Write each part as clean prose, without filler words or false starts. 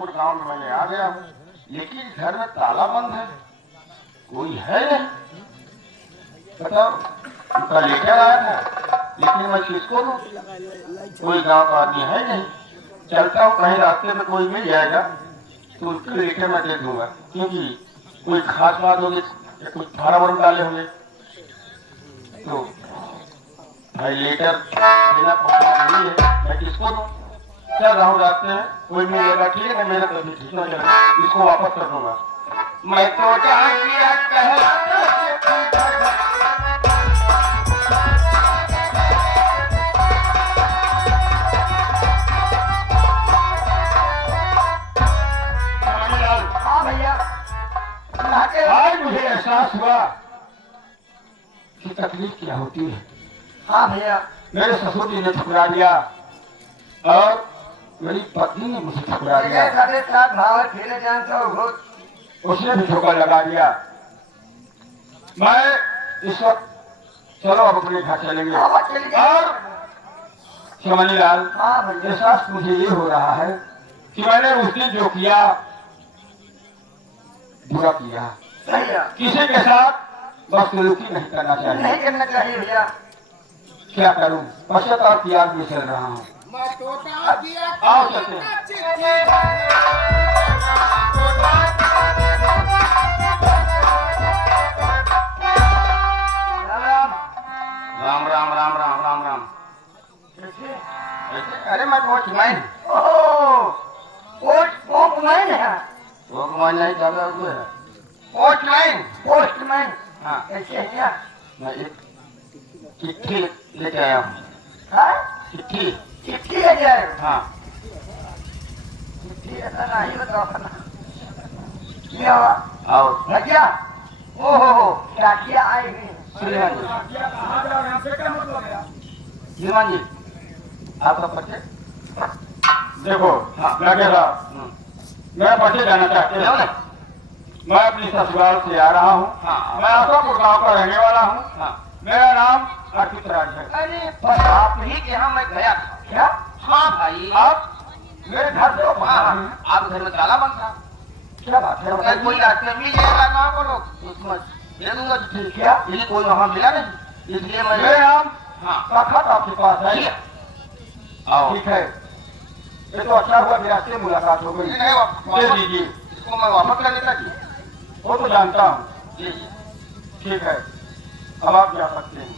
बहादुरपुर गांव में मैंने आ गया हूँ, लेकिन घर में ताला बंद है, कोई है नहीं। बताओ, उनका लेकर आया था, लेकिन मैं किसको दूं? कोई गांव का आदमी है नहीं। चलता हूँ, कहीं रास्ते में कोई मिल जाएगा तो उसके लेकर मैं दे दूंगा, क्योंकि कोई खास बात होगी, कुछ फार्म वार्म डाले होंगे तो भाई लेटर देना नहीं है, मैं किसको दूं? चल रहा हूँ रास्ते में, कोई मिलेगा ठीक है, मेरा कभी ठीक ना चलेगा, इसको वापस कर दूंगा। मैं तो जाकिया आज मुझे एहसास हुआ कि तकलीफ क्या होती है। हाँ भैया, मेरे ससुर जी ने ठुकरा दिया और मेरी पत्नी ने मुझे ठुकरा दिया, साढ़े सात भाव खेले जान तो उसने भी ठोकर लगा दिया। मैं इस वक्त, चलो अब अपने घर चलेंगे। और समझ लाल, एहसास मुझे ये हो रहा है कि मैंने उस दिन जो किया बुरा किया, किसी के साथ बदसलूकी नहीं करना चाहिए। नहीं करना चाहिए भैया। क्या करूं, पश्चाताप की आग में चल रहा हूँ। आओ चलते हैं। राम राम राम राम राम राम। अरे मैं वॉचमैन। पोस्टमैन है। वॉचमैन नहीं ज्यादा है, पोस्टमैन। पोस्टमैन, हाँ, कैसे है क्या? मैं एक चिट्ठी लेके आया हूँ। हाँ? चिट्ठी? चिट्ठी ले जाए। हाँ। चिट्ठी ऐसा नहीं बताओ ना। क्या हुआ? आओ। भैया, ओहो, टाकिया आई हुई। श्रीमान जी, श्रीमान जी, आपका परिचय देखो। हाँ, मैं कह रहा, मैं परिचय जाना चाहते हो ना? मैं अपनी ससुराल से आ रहा हूँ। हाँ, मैं आशापुर गांव का रहने वाला हूँ। हाँ, मेरा नाम अर्पित राज है। अरे बस आप ही के यहाँ मैं गया था। क्या? हाँ भाई, आप मेरे घर से आप घर में ताला बंद था। क्या बात है? अगर कोई रास्ते मिल जाएगा गाँव को लोग उसमें दे दूंगा चिट्ठी। क्या? इसलिए कोई वहाँ मिला नहीं, इसलिए मैं मेरे नाम साक्षात आपके पास है। आओ। ठीक है, ये तो अच्छा हुआ कि आपसे मुलाकात हो गई। दे दीजिए, इसको मैं वापस कर देता जी। वो तो जानता हूँ। ठीक है, अब आप जा सकते हैं।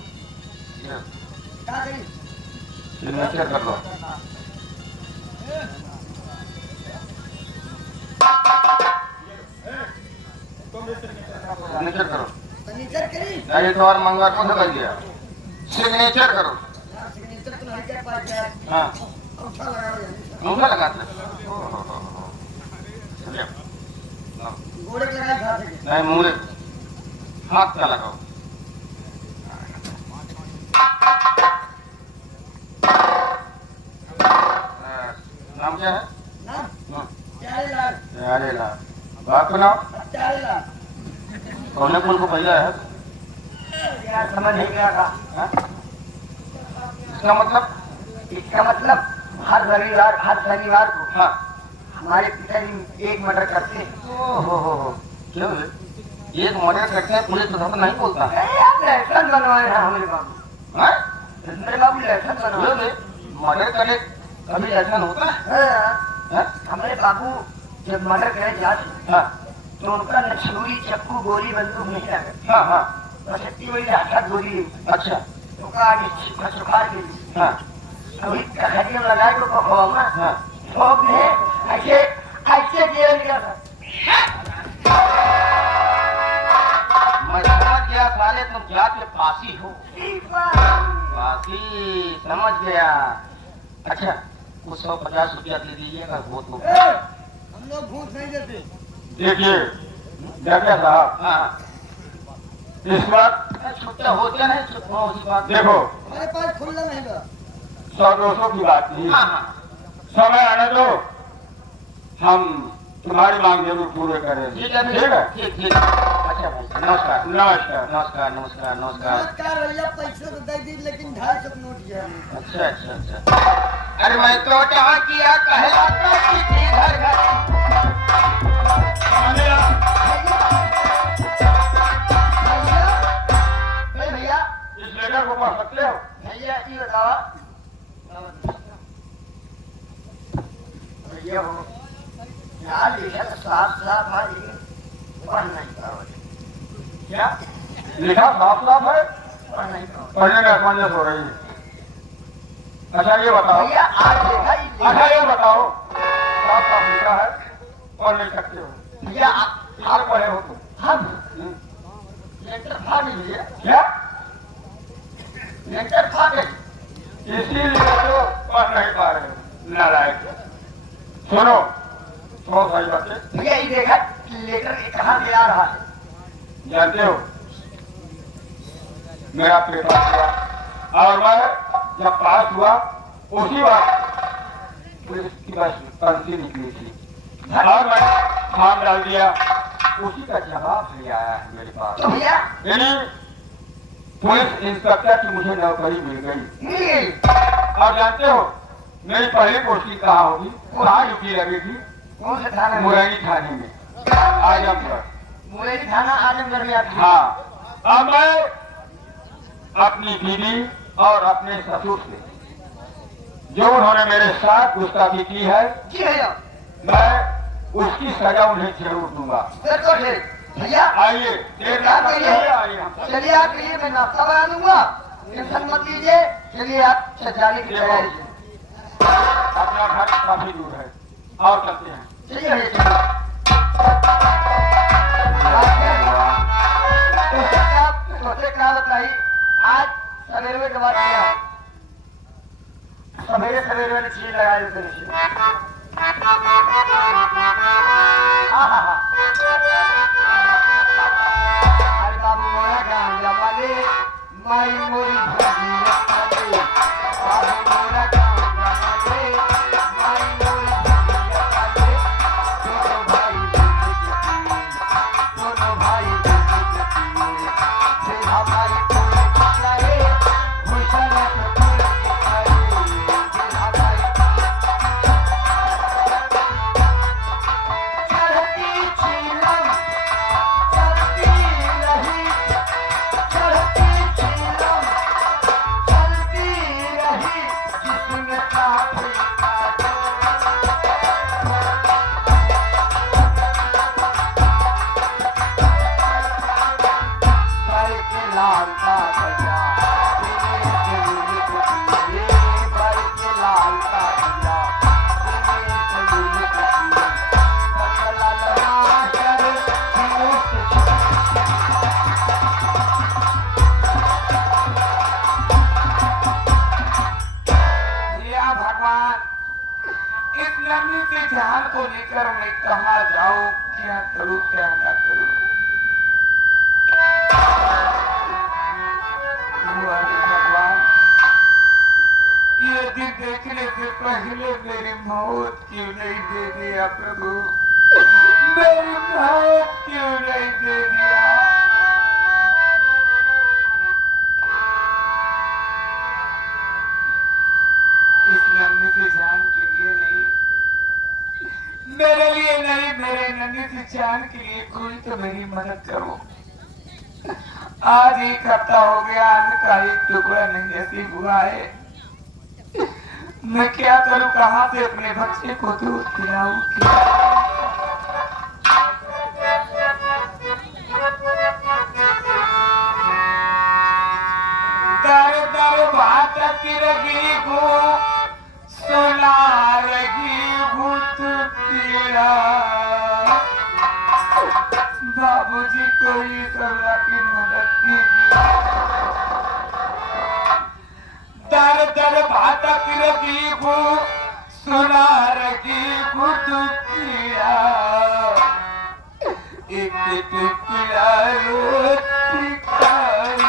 सिग्नेचर कर लो। सिग्नेचर करो। सिग्नेचर करी? ये तो और मंगल को कर दिया। सिग्नेचर करो। सिग्नेचर तो नहीं कर पाया। हाँ, अंगूठा लगा। अंगूठा लगाते। घोड़े के लगाए घास के। नहीं, मुंह हाथ का लगाओ। नाम क्या है? नाम? प्यारेलाल। प्यारेलाल। बाप का नाम? प्यारेलाल। कौन कुल को पहला है? यार समझ नहीं गया था। इसका मतलब? इसका मतलब हर शनिवार को हाँ, हमारे पिताजी एक मर्डर करते हैं। ओहो, क्यों है? एक मर्डर करते हैं, पुलिस तो नहीं बोलता है। लाइसेंस बनवाए हैं हमारे बाबू। हाँ? मेरे बाबू लाइसेंस बनवाए। मर्डर करे कभी ऐसा होता है? हाँ? हमारे बाबू जब मर्डर करे जाते हाँ, तो उनका न छुरी चक्कू गोली बंदूक नहीं लगा। हाँ, हाँ, बस इतनी बड़ी हाथ गोली। अच्छा, तो आगे सुखार के लिए हाँ, अभी कहानी में लगाए तो पकवाऊंगा। हाँ, ठोक दे, ऐसे ऐसे जेल गया था। मैं समझ गया, साले तुम जाके फांसी हो। फांसी, समझ गया। अच्छा, कुछ 150 रुपया दे दीजिएगा वो तो। हम लोग घूस नहीं देते। देखिए डॉक्टर साहब, हाँ, इस बात छुट्टा होता नहीं, छुट्टा उसी बात। देखो, हमारे पास खुला नहीं था। 100-200 की बात नहीं। हाँ हाँ, समय आने दो, हम तुम्हारी मांग जरूर पूरे करेंगे। ठीक है, ठीक है, ठीक ठीक। अच्छा भाई, नमस्कार नमस्कार नमस्कार नमस्कार नमस्कार। नमस्कार भैया, पैसे तो दे दी लेकिन 250 नोट दिया। अच्छा अच्छा अच्छा, अरे मैं तो क्या किया कहलाता कि घर घर भैया इस लेटर को पढ़ सकते हो? भैया ये बताओ भैया हो क्या लिखा साफ साफ है लेकिन पढ़ नहीं पाओगे क्या लिखा साफ साफ है, पढ़ नहीं पाओगे पढ़ने में असमंजस हो रही है। अच्छा ये बताओ, भैया आज देखा ही अच्छा ये बताओ, साफ साफ लिखा है, पढ़ नहीं सकते हो? भैया आप पढ़े हो तुम? हम लेटर फाड़ लीजिए क्या? लेटर फाड़ लीजिए इसीलिए तो पढ़ नहीं पा रहे हो नालायक। सुनो सुनो सही बच्चे, भैया ये देखा लेटर कहाँ से आ रहा है जानते हो मेरा पेपर हुआ और मैं जब पास हुआ उसी वक्त पुलिस की बस पंक्ति निकली थी और मैं फॉर्म डाल दिया, उसी का जवाब ले आया है मेरे पास। तो भैया यानी पुलिस इंस्पेक्टर की मुझे नौकरी मिल गई। मिल गई और जानते हो मेरी पहली पोस्टिंग कहाँ होगी, कहाँ ड्यूटी लगेगी? कौन सा थाना में मुरैनी थाने में, आजमगढ़। मुरैनी थाना आजमगढ़ में आपकी हाँ, अब मैं अपनी बीवी और अपने ससुर से जो उन्होंने मेरे साथ गुस्ताखी की है, जी भैया मैं उसकी सजा उन्हें जरूर दूंगा। बिल्कुल है भैया आइए देर ना करते हुए आइए हम सब। चलिए आपके लिए मैं नाश्ता बना दूंगा टेंशन मत लीजिए चलिए आप सजाने की तैयारी कीजिए। अपना घर काफी दूर है और चलते हैं। चलिए भैया चलिए क्या बताइए आज सवेरे के बाद किया सवेरे सवेरे मैंने चीज लगाई उसे अरे बाबू मोरा गांजा वाले माई मोरी भजिया वाले बाबू मोरा गांजा वाले माई मोरी भजिया वाले दोनों भाई फिर हमारी कोई खाए हुसन तो कोई खाए फिर हमारी चढ़ती छीलम चलती रही चढ़ती छीलम चलती रही जिसमें काफी लाल का भैया भर के लाल का भैया भगवान इस नन्ही से जान को लेकर मैं कहाँ जाऊं क्या करूं क्या ना करूं भगवान ये दिन देखने से पहले मेरी मौत क्यों नहीं दे दिया प्रभु मेरी मौत क्यों नहीं दे दिया इस नन्ही सी जान के लिए नहीं मेरे लिए नहीं मेरे नन्ही सी जान के लिए कोई तो मेरी मदद करो आज एक हफ्ता हो गया अन्न का एक टुकड़ा नहीं नसीब हुआ है मैं क्या करूं कहां से अपने बच्चे को दूध पिलाऊं दर दर भात की रगी को सुना रही भूत पीड़ा बाबूजी कोई सला की मदद कीजिए दर दर भात की रगी को सुना रही भूत पीड़ा एक पीड़ा रोटी रगी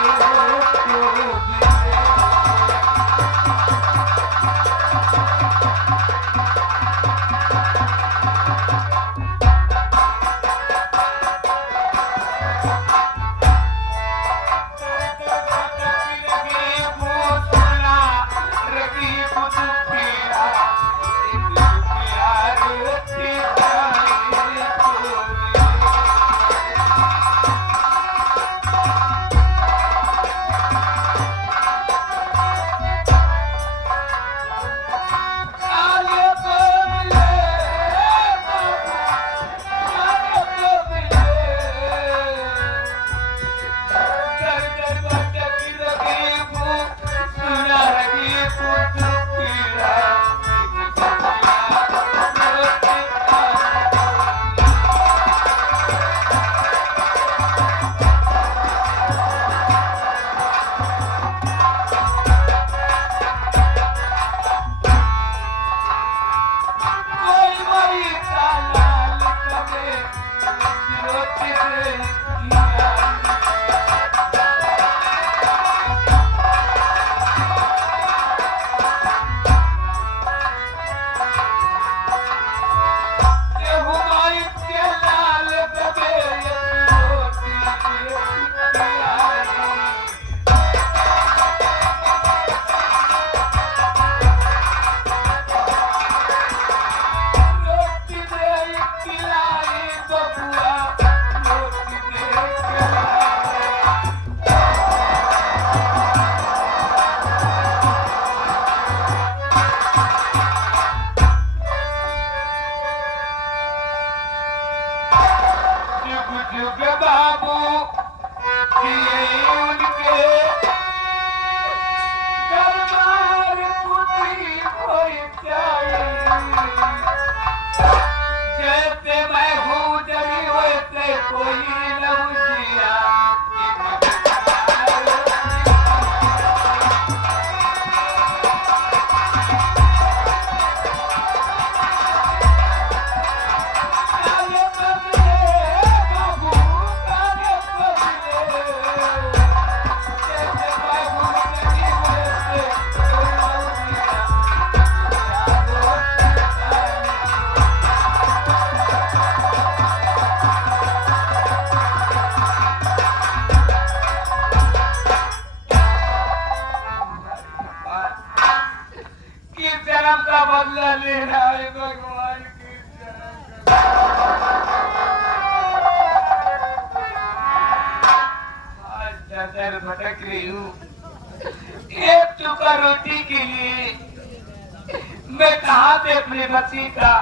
बदला लेना है भगवान की आज दर भटक रही हूँ एक टुकड़ा रोटी के लिए मैं कहाँ से अपने बच्चे का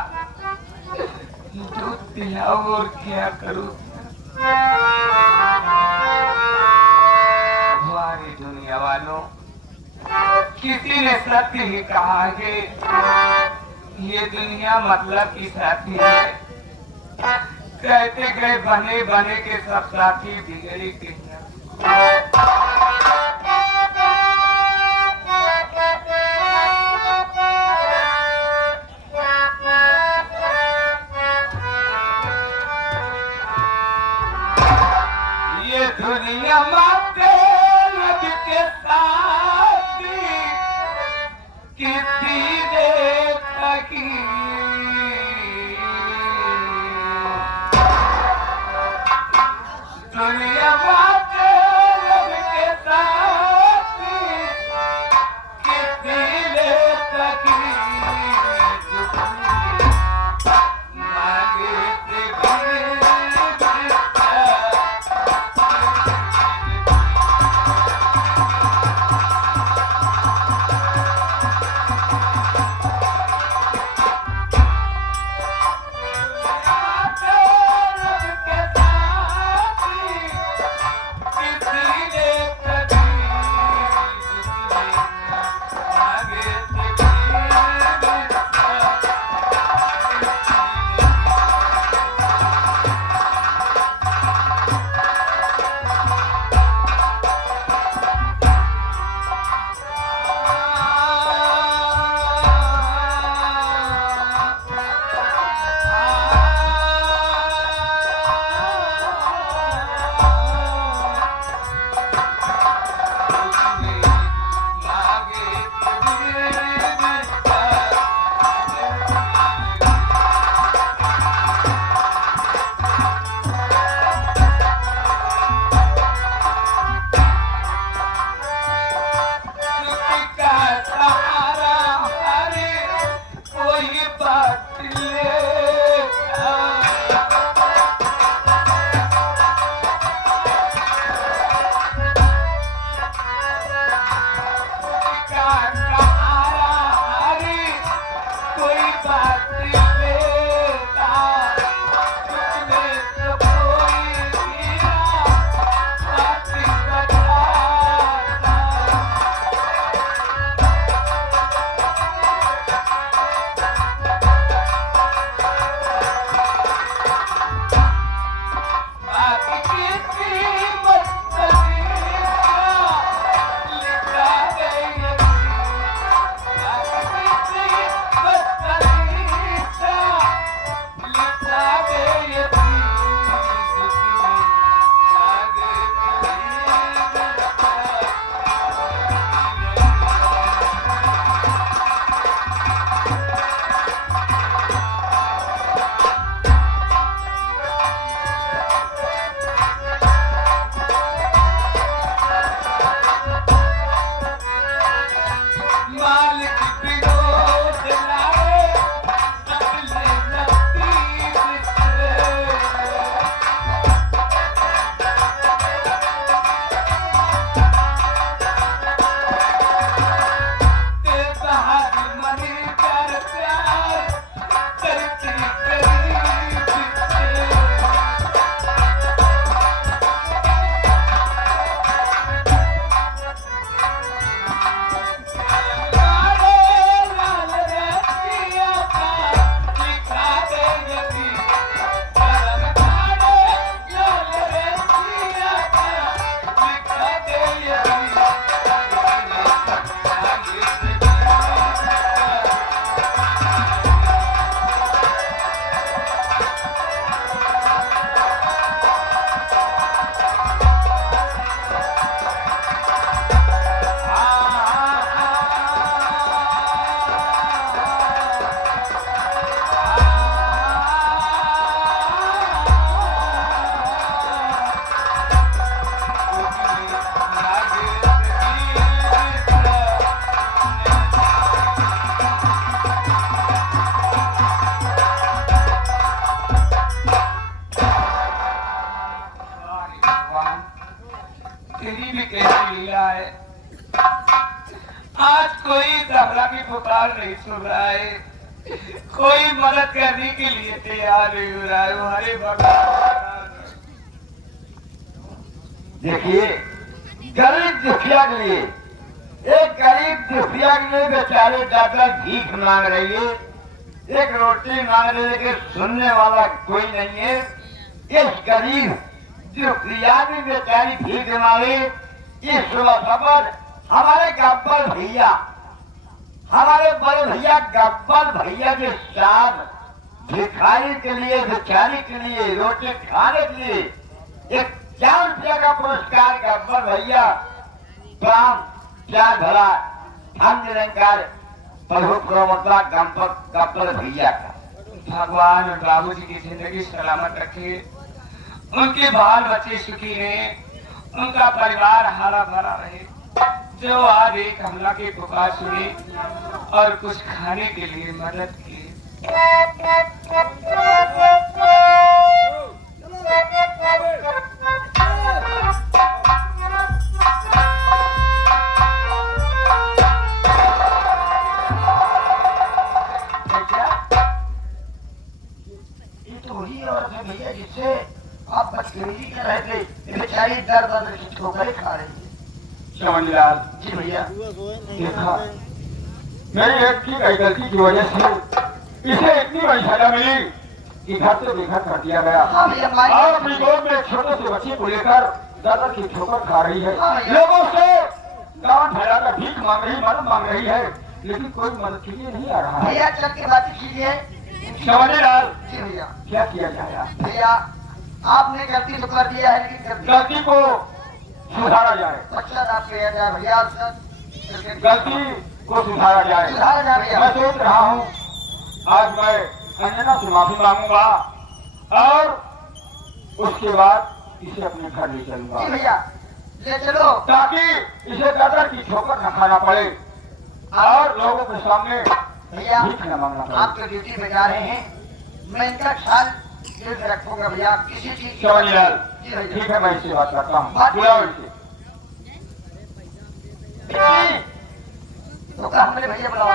दूध पिलाऊं और क्या करूं। हमारी दुनिया वालों किसी ने सत्य ही कहा है ये दुनिया मतलब की साथी है। कहते गए बने बने के सब साथी बिगड़ी के ये दुनिया माते रब के साथ किसी देखा की दुनिया माते तेरी भी कैसी लीला है। आज कोई तबला की पुकार नहीं सुन रहा है, कोई मदद करने के लिए तैयार नहीं हो रहा है। हरे भगवान, देखिए गरीब दुखिया के लिए, एक गरीब दुखिया के लिए बेचारे दादा भीख मांग रही है, एक रोटी मांग रही है कि सुनने वाला कोई नहीं है। इस गरीब दुखिया की बेचारी भीख मांगे। इस सुबह सफर हमारे गब्बर भैया, हमारे बड़े भैया गब्बर भैया के साथ भिखारी के लिए, बेचारी के लिए, रोटी खाने के लिए 1 रुपया का पुरस्कार गब्बर भैया प्राण प्यार भरा धन निरंकार प्रभु प्रवक्ता गब्बर भैया का। भगवान बाबू जी की जिंदगी सलामत रखे, उनके बाल बच्चे सुखी रहे, उनका परिवार हरा भरा रहे। जो आज एक हमला की पुकार सुनी और कुछ खाने के लिए मदद की। ये तो वही औरत है भैया जिससे आप बदतमीजी कर रहे थे। ये बेचारी दर दर की ठोकरें खा रही है। चमनलाल जी भैया, देखा मेरी एक की गई गलती की वजह से इसे इतनी बड़ी सजा मिली कि घर से बेघर कर दिया गया। हाँ भैया, और अपनी गोद में एक छोटे से बच्चे को लेकर दादा की ठोकर खा रही है। हाँ भैया। लोगों से गांव फैलाकर भीख मांग रही, मदद मांग रही है, लेकिन कोई मदद के लिए नहीं आ रहा है। भैया चल के बातें कीजिए। चमनलाल जी भैया, क्या किया जाए? भैया आपने गलती तो कर दिया है, लेकिन गलती को सुधारा जाए, मकसद आप किया जाए भैया, गलती को सुधारा जाए। सुधारा जाए भैया। मैं सोच रहा हूँ आज मैं अंजना से माफी मांगूंगा और उसके बाद इसे अपने घर ले चलूंगा, जी भैया ले चलो। ताकि इसे कदर की ठोकर न खाना पड़े और लोगों के सामने भैया भीख न मांगना पड़े। आप तो ड्यूटी पे जा रहे हैं, मैं इनका ख्याल दिल से रखूंगा भैया। किसी चीज की चमनलाल जी भैया। ठीक है, मैं इससे बात करता हूँ। बात बुलाओ इसे। तो कहा हमने भैया बुलाओ।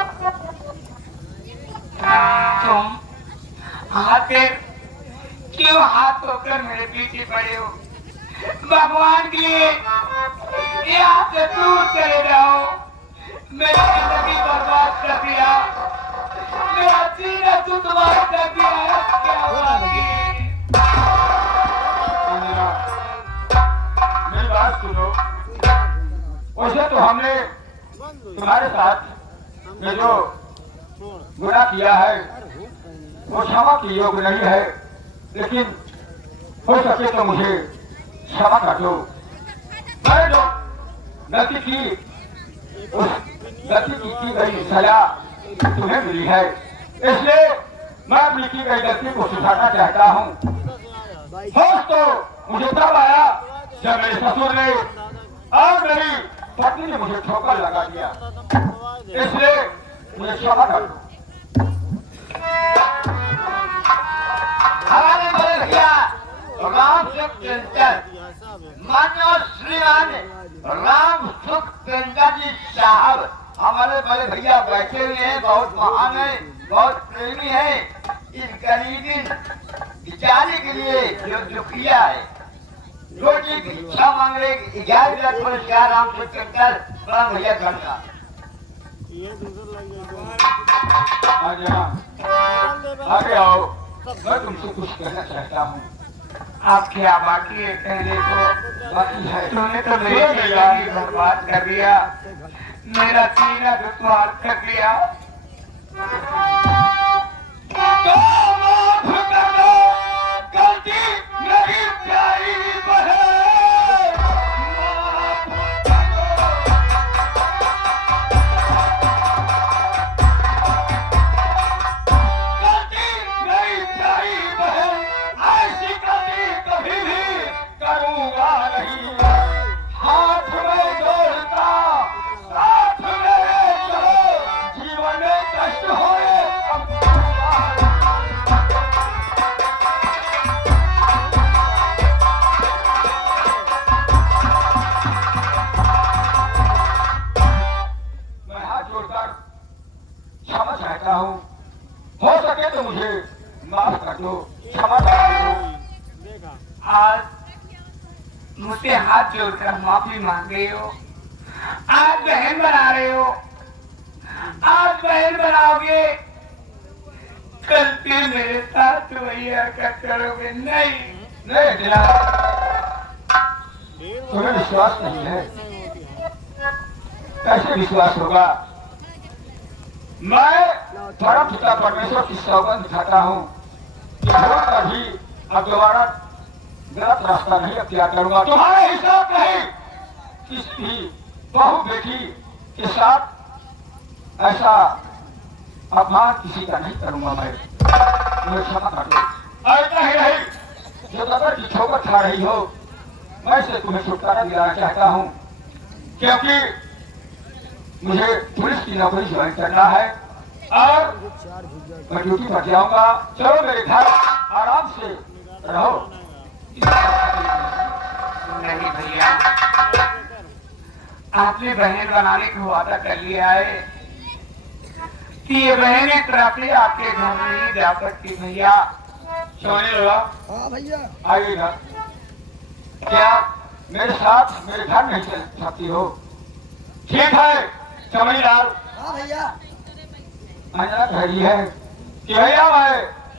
तुम आखिर क्यों हाथ धोकर मेरे पीछे पड़े हो? भगवान के लिए यहाँ से दूर चले जाओ। मेरी जिंदगी बर्बाद कर दिया, मेरा जीना दुश्वार कर दिया। क्या मांगे? अंजना, मेरी बात सुनो। वैसे तो हमने तुम्हारे साथ में जो गुनाह किया है वो क्षमा के योग्य नहीं है, लेकिन हो सके तो मुझे क्षमा कर दो। मैंने जो गलती की उस गलती की गई सजा तुम्हें मिली है, इसलिए मैं अपनी की गई गलती को सुधारना चाहता हूँ। होश तो मुझे तब आया जब मेरे ससुर ने और मेरी पत्नी ने मुझे ठोकर लगा दिया, इसलिए मुझे क्षमा कर दो। हमारे बड़े भैया राम सुख पेंटर, मान्य श्रीमान राम सुख पेंटर जी साहब हमारे बड़े भैया बैठे हुए हैं। बहुत महान है, बहुत प्रेमी है। इस गरीबी बेचारे के लिए जो दुखिया है, रोटी भिक्षा मांग रहे, 11,000 पुरस्कार राम सुख पेंटर राम भैया का। आगे आओ, मैं तुमसे कुछ कहना चाहता हूँ। आप क्या बाकी है कहने को? बाकी है तूने तो मेरी जिंदगी बर्बाद कर दिया, मेरा सीना दुश्वार कर दिया। तो माफ कर दो, गलती मेरी प्यारी बहन। गलती मेरी प्यारी बहन, ऐसी गलती कभी भी करूंगा नहीं। हाथ में जोड़ता साथ मेरे चलो, जीवन में कष्ट होए अब हाथ जोड़कर माफी मांग रहे हो। आज बहन बना रहे हो, आज बहन बनाओगे, कल फिर मेरे साथ वही हरकत करोगे। नहीं नहीं दिला, तुम्हें विश्वास नहीं है, कैसे विश्वास होगा? मैं परम पिता परमेश्वर की सौगंध खाता हूँ कि भूल कभी अब दोबारा गलत रास्ता नहीं अख्तियार करूंगा। तुम्हारे हिसाब नहीं, किसी बहू बेटी के साथ ऐसा अपमान किसी का नहीं करूंगा। मैं मुझे क्षमा कर दो। ऐसा ही नहीं, जो कबर की ठोकर खा रही हो, मैं से तुम्हें छुटकारा दिलाना चाहता हूँ, क्योंकि मुझे पुलिस की नौकरी ज्वाइन करना है और मैं ड्यूटी पर जाऊंगा। चलो मेरे घर आराम से रहो। नहीं भैया, आपने बहन बनाने को वादा कर लिया है कि ये बहनें तरफे आपके घर में नहीं जा सकती। भैया सोने लगा। हाँ भैया, आइएगा। क्या मेरे साथ मेरे घर नहीं चल सकती हो? ठीक है समझदार। हाँ भैया, अंजना कह रही है कि भैया मैं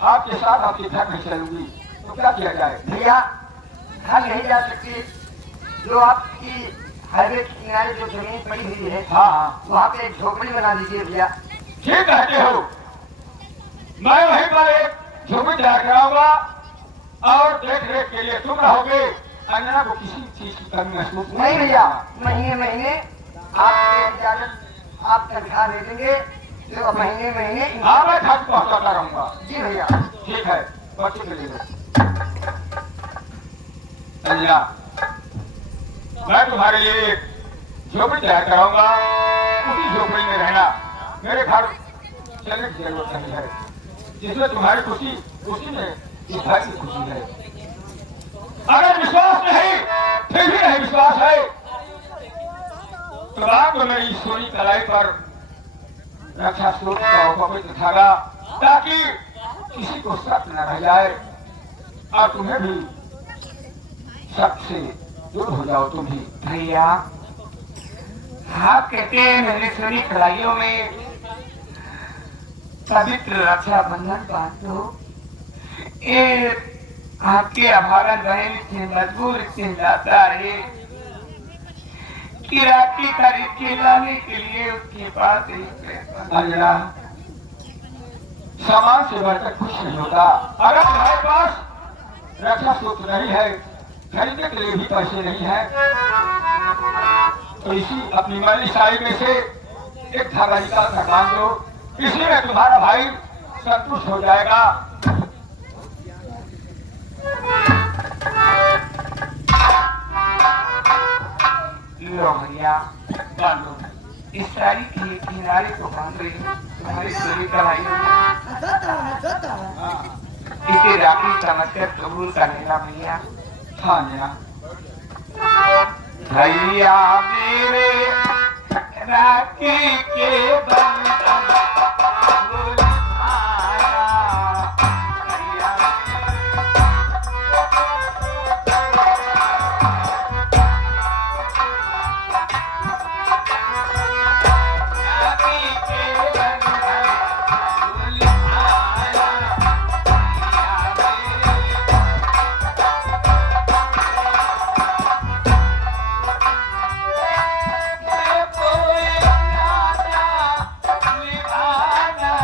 आपके साथ आपके घर नहीं चलूंगी, तो क्या किया जाए? भैया घर नहीं जा सकती, जो आपकी हाईवे के किनारे जो जमीन पड़ी हुई है हाँ हाँ वहाँ पे एक झोपड़ी बना दीजिए भैया। ठीक कहते हो, मैं वहीं पर एक झोपड़ी तैयार कराऊंगा और देख रेख के लिए तुम रहोगे। अंजना को किसी चीज की कमी महसूस नहीं भैया, महीने महीने आपके इजाजत आप तनख्वाह दे देंगे, तो महीने महीने। हाँ मैं घर पहुंचाता रहूंगा। जी भैया। ठीक है, बच्चे के लिए अंजना, मैं तुम्हारे लिए झोपड़ी तैयार कराऊंगा, उसी झोपड़ी में रहना। मेरे घर चलने की जरूरत नहीं है, जिसमें तुम्हारी खुशी उसी में इस घर की खुशी है। अगर विश्वास नहीं, फिर भी नहीं विश्वास है, तो रात को मेरी सोनी कलाई पर रक्षा सूत्र का पवित्र धागा, ताकि किसी को शक न रह जाए और तुम्हें भी शक से दूर हो जाओ तुम भी। भैया आप कहते हैं मैंने सोनी कलाइयों में पवित्र रक्षा बंधन बांध दो। ये आपके अभागन बहन इतने मजबूर, इतने लाचार है कि राखी खरीद के लाने के लिए उसके पास एक अंजना, सामान से बढ़कर कुछ नहीं होता। अगर तुम्हारे पास रक्षा सूत्र नहीं है, खरीदने के लिए भी पैसे नहीं है, तो इसी अपनी मैली साड़ी में से एक धागा निकाल कर बांध दो। इसी में तुम्हारा भाई संतुष्ट हो जाएगा। लो भैया, बांधो। इस साड़ी के किनारे को बांध रही हूँ तुम्हारी सोनी कलाइयों में। जाता हूँ। इसे राखी समझकर कबूल कर लेना भैया। हाँ अंजना। भैया मेरे राखी के बंधन भूल आया। भैया राखी के बंधन भूल आया। भैया कोई राजा निभाना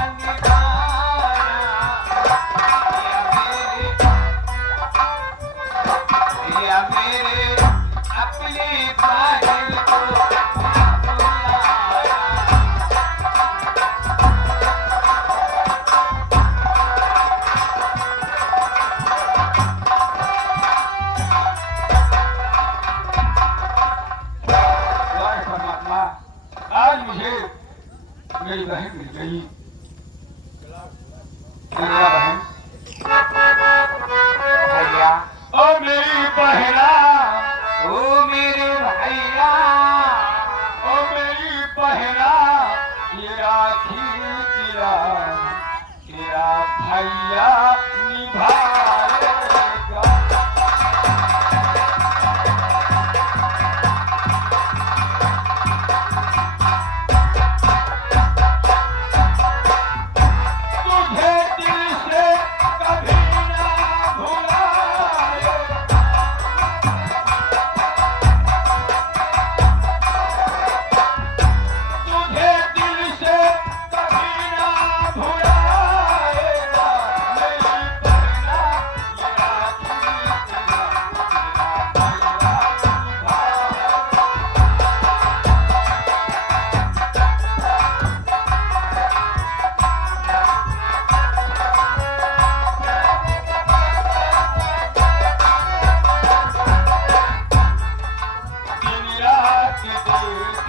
भैया मेरे अपनी बादल को बुलाया। वाह परमात्मा, आज मुझे मेरी बहन मिल गई। मेरा बहन भैया और मेरी बहना, ओ मेरे भैया, ओ मेरी बहना, ये राखी तेरा तेरा भैया निभाएगा।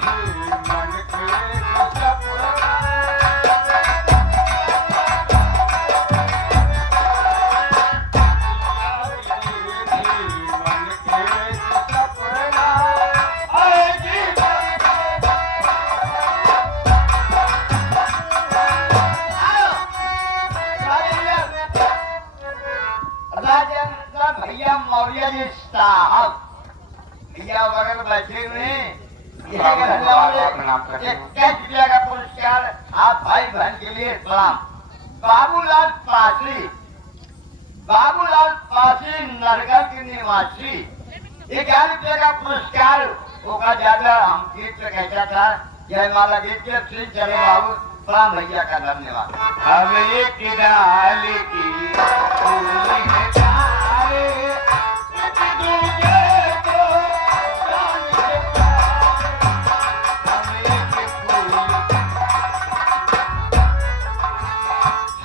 मन के सपना राजेंद्र भैया मौर्य जी साहब भैया बगल बैठे हुए का पुरस्कार आप भाई बहन के लिए प्रणाम। बाबूलाल पासी नरगढ़ के निवासी 11 रुपये का पुरस्कार होगा ज्यादा हम गीत पे कहता था जय माला गीत के श्री चले बाबू प्रणाम भैया का धन्यवाद। हम एक डाल की फूल में डाले, एक दूजे को जान से प्यारे।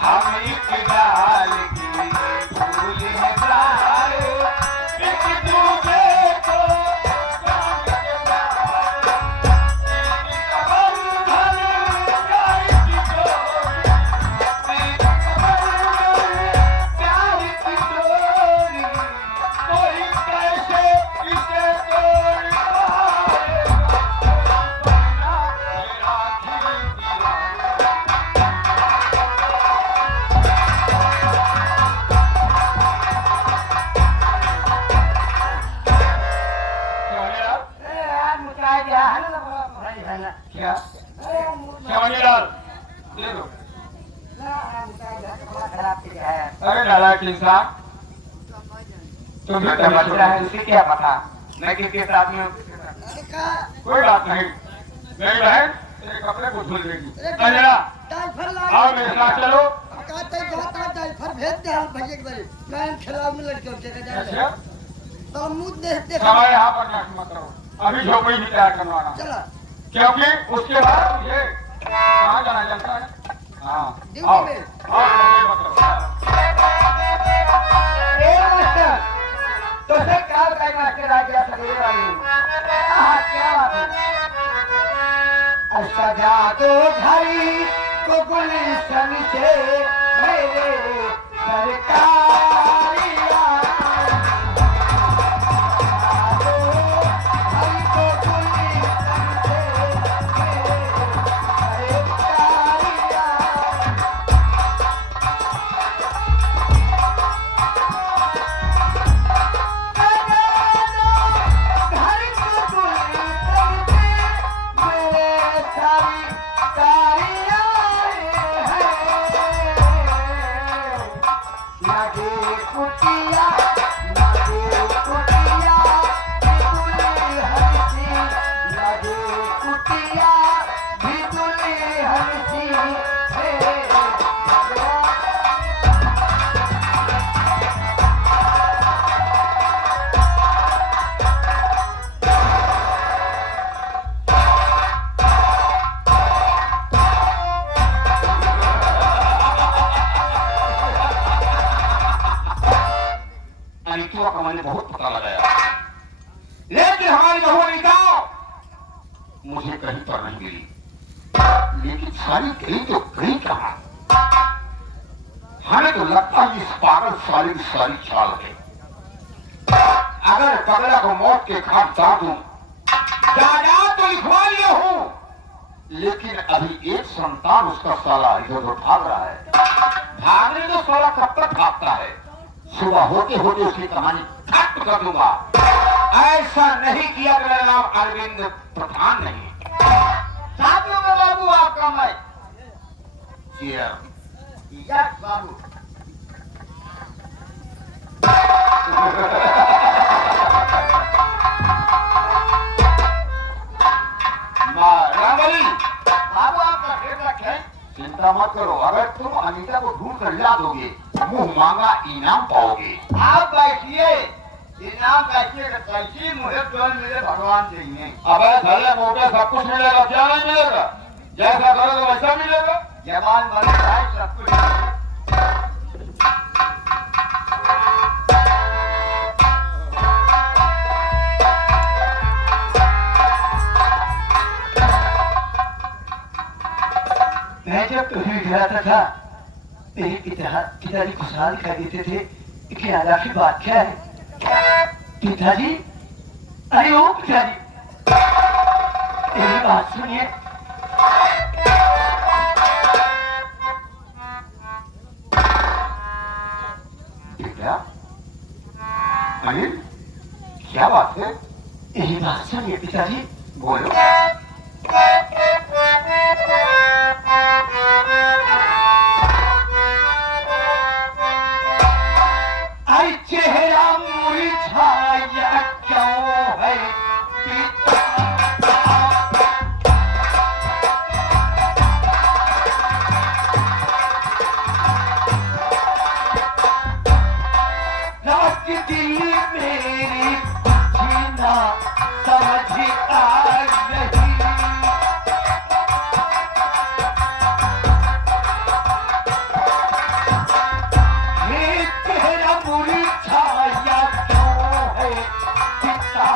हम एक डाल की फूल में डाले, एक दूजे को जान से प्यारे। क्या समझदार ले लो। अरे नालायक इंसान तुम भी समझ रहा है उसे क्या पता मैं किसके साथ में हूँ। कोई बात नहीं मेरी बहन तेरे कपड़े को धुल देगी। अंजना आओ मेरे साथ चलो। समय यहाँ पर नाश मत करो, अभी झोपड़ी भी तैयार करवाना क्योंकि उसके बाद मुझे कहाँ जाना जानता है। हाँ आओ जल्दी मत करो। तो से क्या करना के राजा सवेरे वाली क्या बात है। सजा दो घड़ी को गुलशन से मेरे सरकारिया का मैंने बहुत पता लगाया, लेकिन हमारी बहू अनीता मुझे कहीं पर नहीं मिली। लेकिन सारी गई तो गई कहां? हमें तो लगता है इस पागल साली की सारी चाल है। अगर पगला को मौत के घाट उतार दूं, जायदाद तो लिखवा लिया हूं, लेकिन अभी एक संतान उसका साला इधर उधर भाग रहा है। भागने तो साला कब तक भागता है? सुबह होते होते उसकी कहानी खत्म कर दूंगा। ऐसा नहीं किया मेरा नाम अरविंद प्रधान नहीं। साथियों में बाबू आपका मैं यस बाबू रामबली बाबू आपका खेल रखें। चिंता मत करो, अगर तुम अनीता को ढूंढ कर ला दोगे मुंह मांगा इनाम पाओगे। आप बैठिए, इनाम कैसे कैसी मुझे तो मिले भगवान देंगे। अबे धड़े मोटे सब कुछ मिलेगा, क्या नहीं मिलेगा? जैसा करोगे वैसा मिलेगा। जवान मरे है सब कुछ। मैं जब कभी गिराता था मेरे पिताजी खुशहाल दिखाई देते थे। लेकिन आज आखिर बात क्या है पिताजी? अरे ओ पिताजी, मेरी बात सुनिए। बेटा अनिल, क्या बात है? मेरी बात सुनिए पिताजी। बोलो। आई चेहरा मुरझाया क्यों है पिता? रात दिल मेरी जीना समझ आ रही। ये चेहरा मुरझाया क्यों है पिता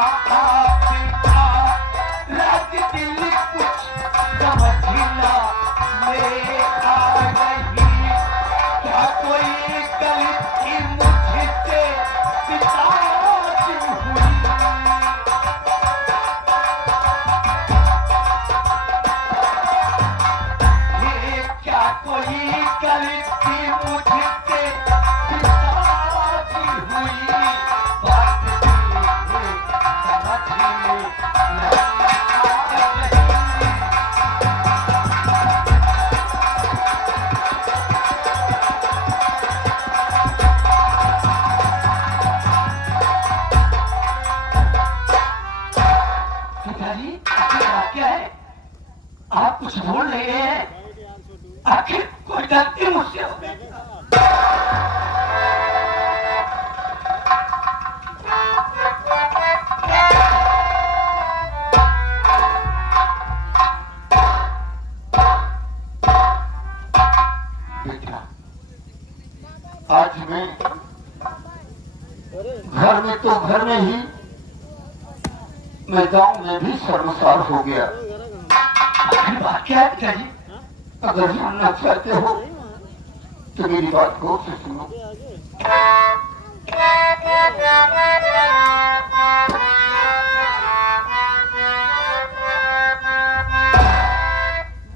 पिता? रात दिल कुछ समझना ले आ रही। क्या कोई गलती मुझसे पिता से हुई? ये क्या कोई गलती मुझसे पिता की हुई? बात समझ में नहीं आ रही। पिताजी आखिर बात क्या है? आप कुछ बोल नहीं रहे हैं। आखिर कोई गलती मुझसे हो गई? बेटा आज मैं घर में तो घर में ही, मैं गांव में भी शर्मसार हो गया। आखिर बात क्या है पिताजी? अगर जानना चाहते हो तो मेरी बात गौर से सुनो।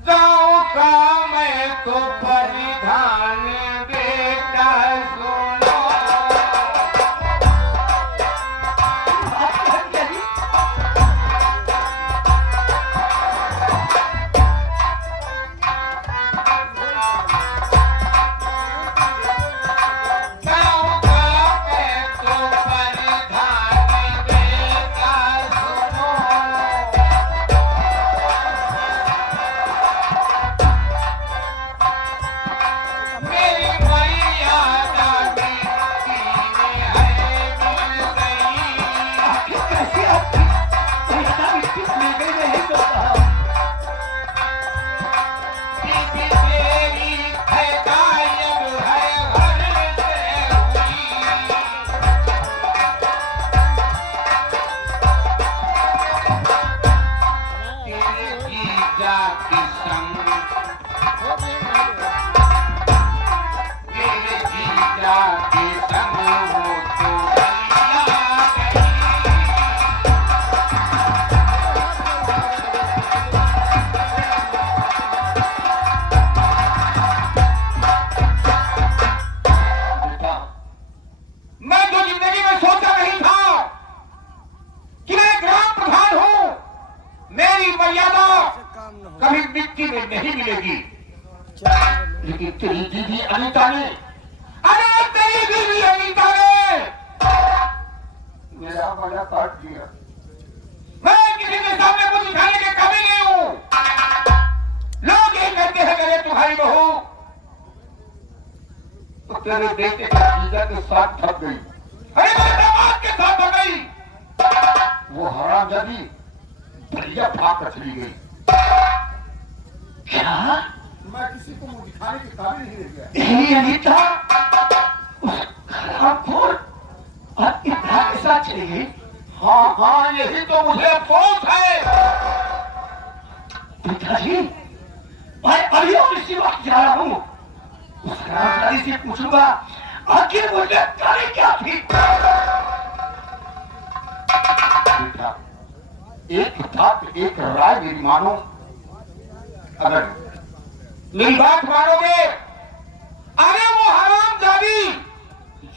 गाँव का मैं तो परिधान बेटा सुनो। बात क्या है पिताजी? गाँव का मैं तो परिधान बेटा सुनो। मेरी मैया दादी है मिल गई। आखिर कैसे आपकी पैसा मिट्टी मिल गई? नहीं तो कहा। दीदी तेरी है गायब है घर से हुई। तेरे जीजा की संग मेरे जीजा की संग वो तो गलिया गई। बेटा मैं तो जिंदगी में सोचा नहीं था कि मैं ग्राम प्रधान हूं। मेरी मर्यादा कभी मिट्टी में नहीं मिलेगी। लेकिन तेरी दीदी अनीता ने अरे तेरी बीवी अनीता ने मेरा गला काट दिया। मैं किसी के सामने मुझे दिखाने के काबिल नहीं हूं। लोग ये कहते हैं अरे तुम्हारी बहू तो तेरे बेटे का जीजा के साथ थक गई। अरे मेरे दामाद के साथ हो गई। वो हरामजादी भैया भाग चली गई। क्या? मैं किसी को मुंह दिखाने के काबिल नहीं रह गया। यही अनीता उस खराबखोर और इब्राहिम के साथ चली गई? हाँ हाँ, यही तो मुझे अफसोस है। पिताजी, मैं अभी और इसी पिताजी से पूछूंगा आखिर मुझे करी क्या थी। बेटा, एक बात एक राय मेरी मानो, अगर मेरी बात मानोगे? अरे वो हरामजादी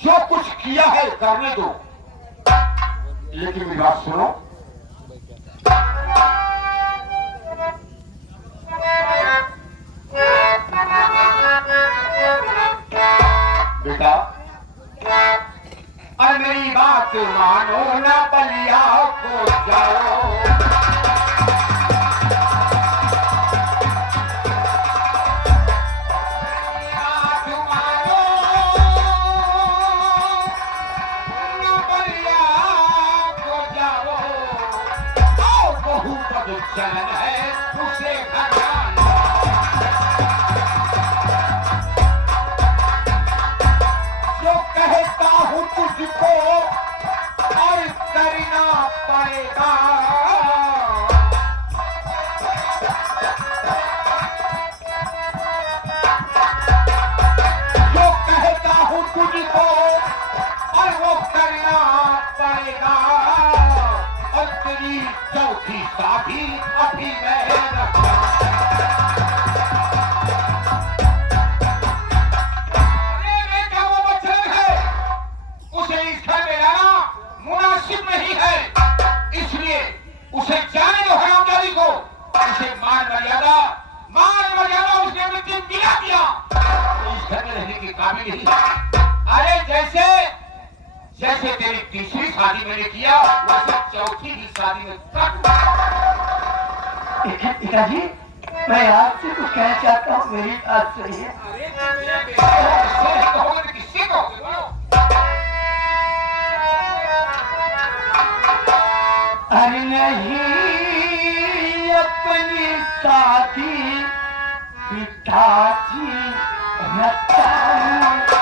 जो कुछ किया है करने दो, लेकिन मेरी बात सुनो। बेटा, और मेरी बात मानो ना बलिया को जाओ। बात मानो ना बलिया को जाओ। आओ बहु पद चलन है उसे घटाना। जो कहता हूँ तुझको और करना पड़ेगा। जो कहता हूँ तुझको और वो करना पड़ेगा। और तेरी चौथी शादी अभी मैं रखा। अरे बेटा वो बच्चन है, उसे इस घर में लाना मुनासिब नहीं है, इसलिए उसे जाने दो हरामजादी को। उसे मान मर्यादा उसने अपने दिन दिला दिया, तो इस घर में रहने के काबिल नहीं है। अरे जैसे जैसे तेरी तीसरी शादी मैंने किया, वैसे चौथी की शादी में कर दूंगा। पिताजी मैं आपसे कुछ कहना चाहता हूँ, मेरी बात सुनिए। अरे तुम मेरे बेटे हो, किससे नहीं कहोगे तो किससे कहोगे? बोलो। अरे नहीं अपनी शादी पिताजी रखता हूँ।